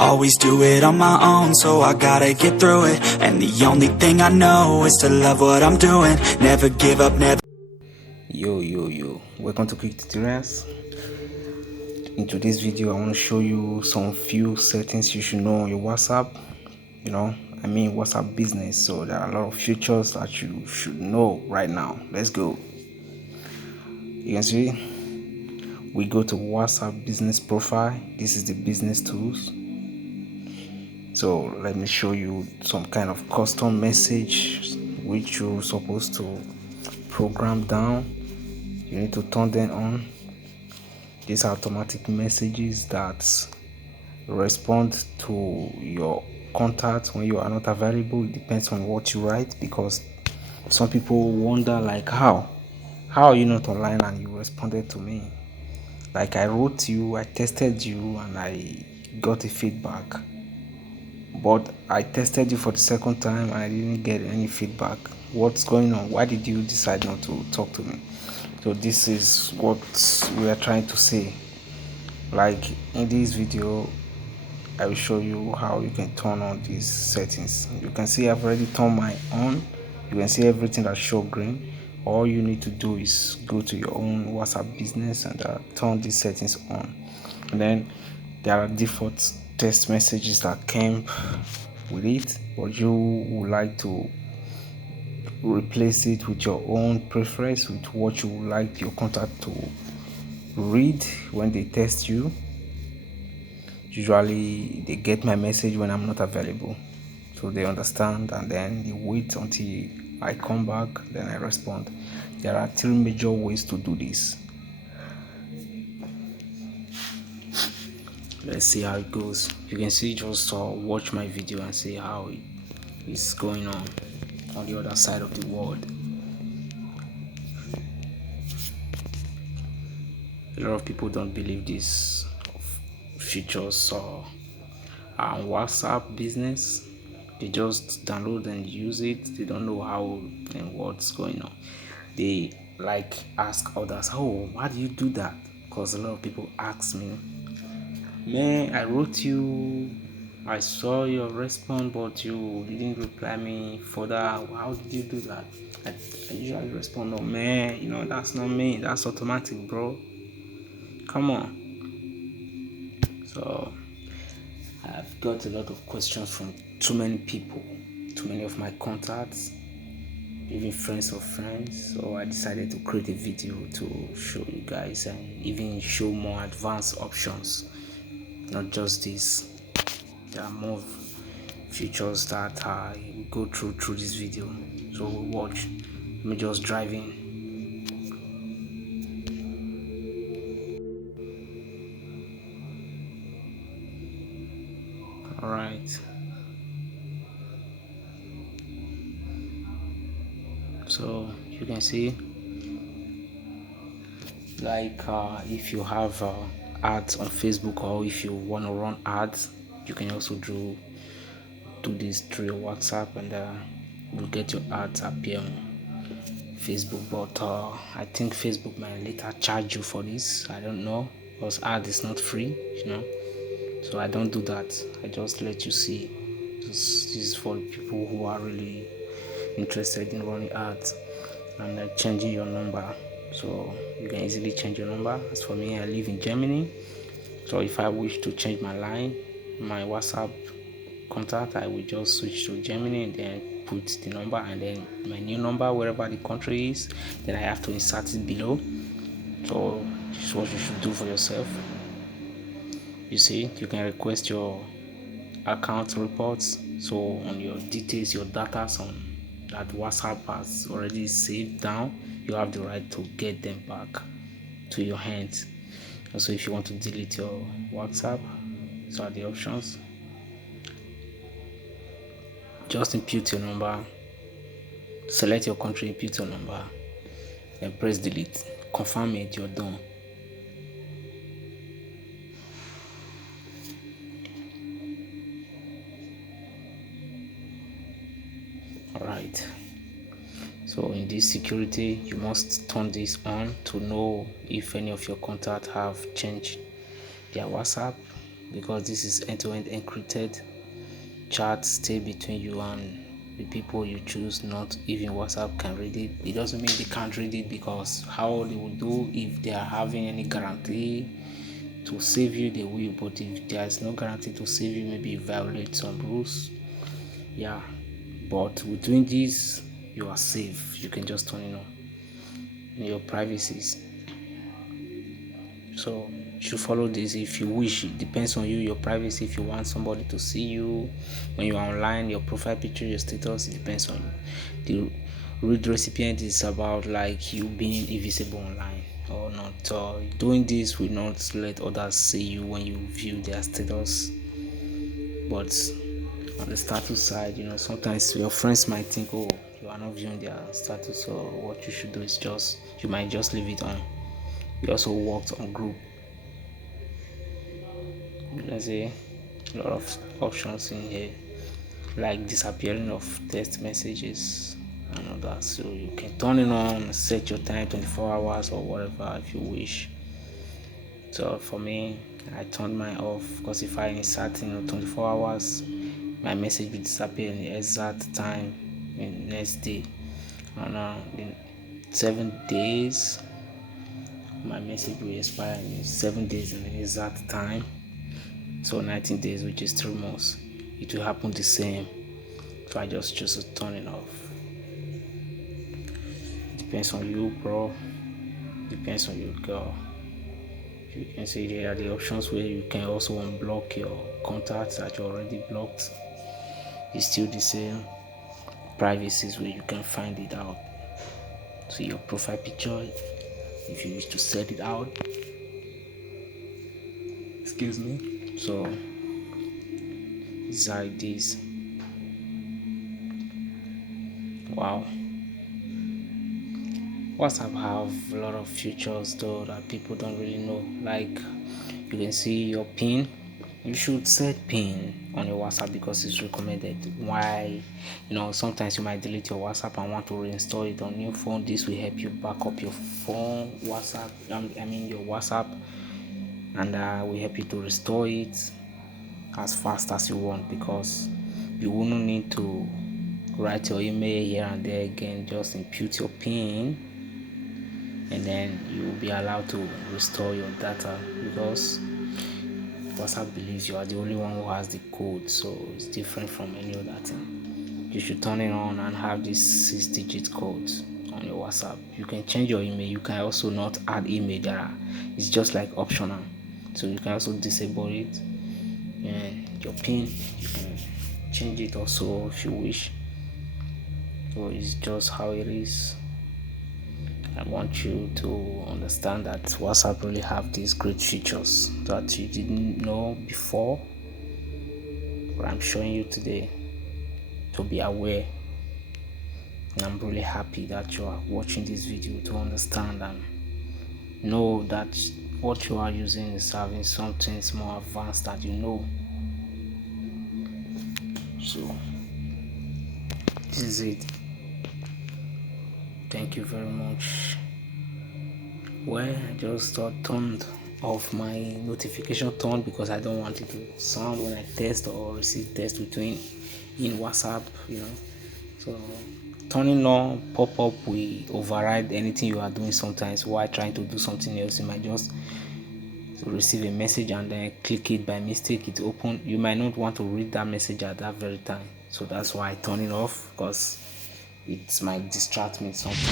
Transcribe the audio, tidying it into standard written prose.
always do it on my own, so I gotta get through it. And the only thing I know is to love what I'm doing. Never give up, never. Yo, welcome to Quick Tutorials. In today's video, I want to show you some few settings you should know on your WhatsApp. WhatsApp business. So there are a lot of features that you should know right now. Let's go. You can see we go to WhatsApp business profile. This is the business tools. So let me show you some kind of custom message which you're supposed to program down. You need to turn them on. These are automatic messages that respond to your contact when you are not available. It depends on what you write, because some people wonder like how are you not online and you responded to me. Like I wrote you, I tested you, and I got a feedback, but I tested you for the second time and I didn't get any feedback. What's going on? Why did you decide not to talk to me? So this is what we are trying to say. Like in this video, I will show you how you can turn on these settings. You can see I've already turned mine on. You can see everything that show green. All you need to do is go to your own WhatsApp business and turn these settings on. And then there are default text messages that came with it, but you would like to replace it with your own preference, with what you would like your contact to read when they text you. Usually they get my message when I'm not available, so they understand and then they wait until I come back, then I respond. There are three major ways to do this. Let's see how it goes. You can see, just watch my video and see how it is going on the other side of the world. A lot of people don't believe these features on WhatsApp business. They just download and use it. They don't know how and what's going on. They like ask others, oh, why do you do that? Because a lot of people ask me, man, I wrote you, I saw your response, but you didn't reply me further. How did you do that? I usually respond, oh man, that's not me, that's automatic, bro. Come on. So I've got a lot of questions from too many people, too many of my contacts, even friends of friends. So I decided to create a video to show you guys and even show more advanced options, not just this. There are more features that I will go through this video. So we'll watch. Let me just drive in. Alright. So you can see, like if you have ads on Facebook, or if you want to run ads, you can also do this through your WhatsApp, and you'll get your ads appear on Facebook. But I think Facebook might later charge you for this. I don't know, because ad is not free. So I don't do that. I just let you see. This is for people who are really interested in running ads and changing your number. So you can easily change your number. As for me, I live in Germany, so if I wish to change my line, my WhatsApp contact, I will just switch to Germany and then put the number, and then my new number, wherever the country is, then I have to insert it below. So this is what you should do for yourself. You see, you can request your account reports. So on your details, your data on that WhatsApp has already saved down, you have the right to get them back to your hands. Also, if you want to delete your WhatsApp, these are the options. Just input your number, select your country, input your number, then press delete. Confirm it, you're done. Alright. So in this security, you must turn this on to know if any of your contacts have changed their WhatsApp. because this is end-to-end encrypted. Chat stay between you and the people you choose, not even WhatsApp can read it. It doesn't mean they can't read it, because how they will do, if they are having any guarantee to save you, they will. But if there is no guarantee to save you, maybe you violate some rules. Yeah, but with doing this, you are safe. You can just turn it on in your privacies. So you should follow this if you wish. It depends on you, your privacy. If you want somebody to see you when you are online, your profile picture, your status, it depends on you. The read recipient is about like you being invisible online or not. So doing this will not let others see you when you view their status. But on the status side, sometimes your friends might think, oh, you are not viewing their status, so what you should do is you might just leave it on. We also worked on group. Let's say a lot of options in here, like disappearing of text messages and all that. So you can turn it on, set your time 24 hours or whatever if you wish. So for me, I turned mine off because if I insert 24 hours, my message will disappear in the exact time in the next day. And in 7 days, my message will expire in 7 days in the exact time. So 19 days, which is 3 months, it will happen the same. So I just choose to turn it off. Depends on you, bro. Depends on you, girl. You can see there are the options where you can also unblock your contacts that you already blocked. It's still the same privacies where you can find it out. So your profile picture, if you wish to set it out. Excuse me. So these are these. Wow. WhatsApp have a lot of features though that people don't really know. Like you can see your pin. You should set pin on your WhatsApp because it's recommended. Why? Sometimes you might delete your WhatsApp and want to reinstall it on your phone. This will help you back up your phone WhatsApp. Your WhatsApp, and will help you to restore it as fast as you want, because you wouldn't need to write your email here and there again. Just input your pin and then you will be allowed to restore your data, because WhatsApp believes you are the only one who has the code, so it's different from any other thing. You should turn it on and have this 6-digit code on your WhatsApp. You can change your email. You can also not add email. It's just like optional, so you can also disable it. And your pin, you can change it also if you wish. So it's just how it is. I want you to understand that WhatsApp really have these great features that you didn't know before, but I'm showing you today to be aware. And I'm really happy that you are watching this video to understand and know that what you are using is having something more advanced that you know. So this is it. Thank you very much. Well, I just turned off my notification tone because I don't want it to sound when I text or receive text in WhatsApp, So turning on pop-up will override anything you are doing sometimes while trying to do something else. You might just receive a message and then click it by mistake, it open. You might not want to read that message at that very time. So that's why I turn it off, because it might distract me sometimes.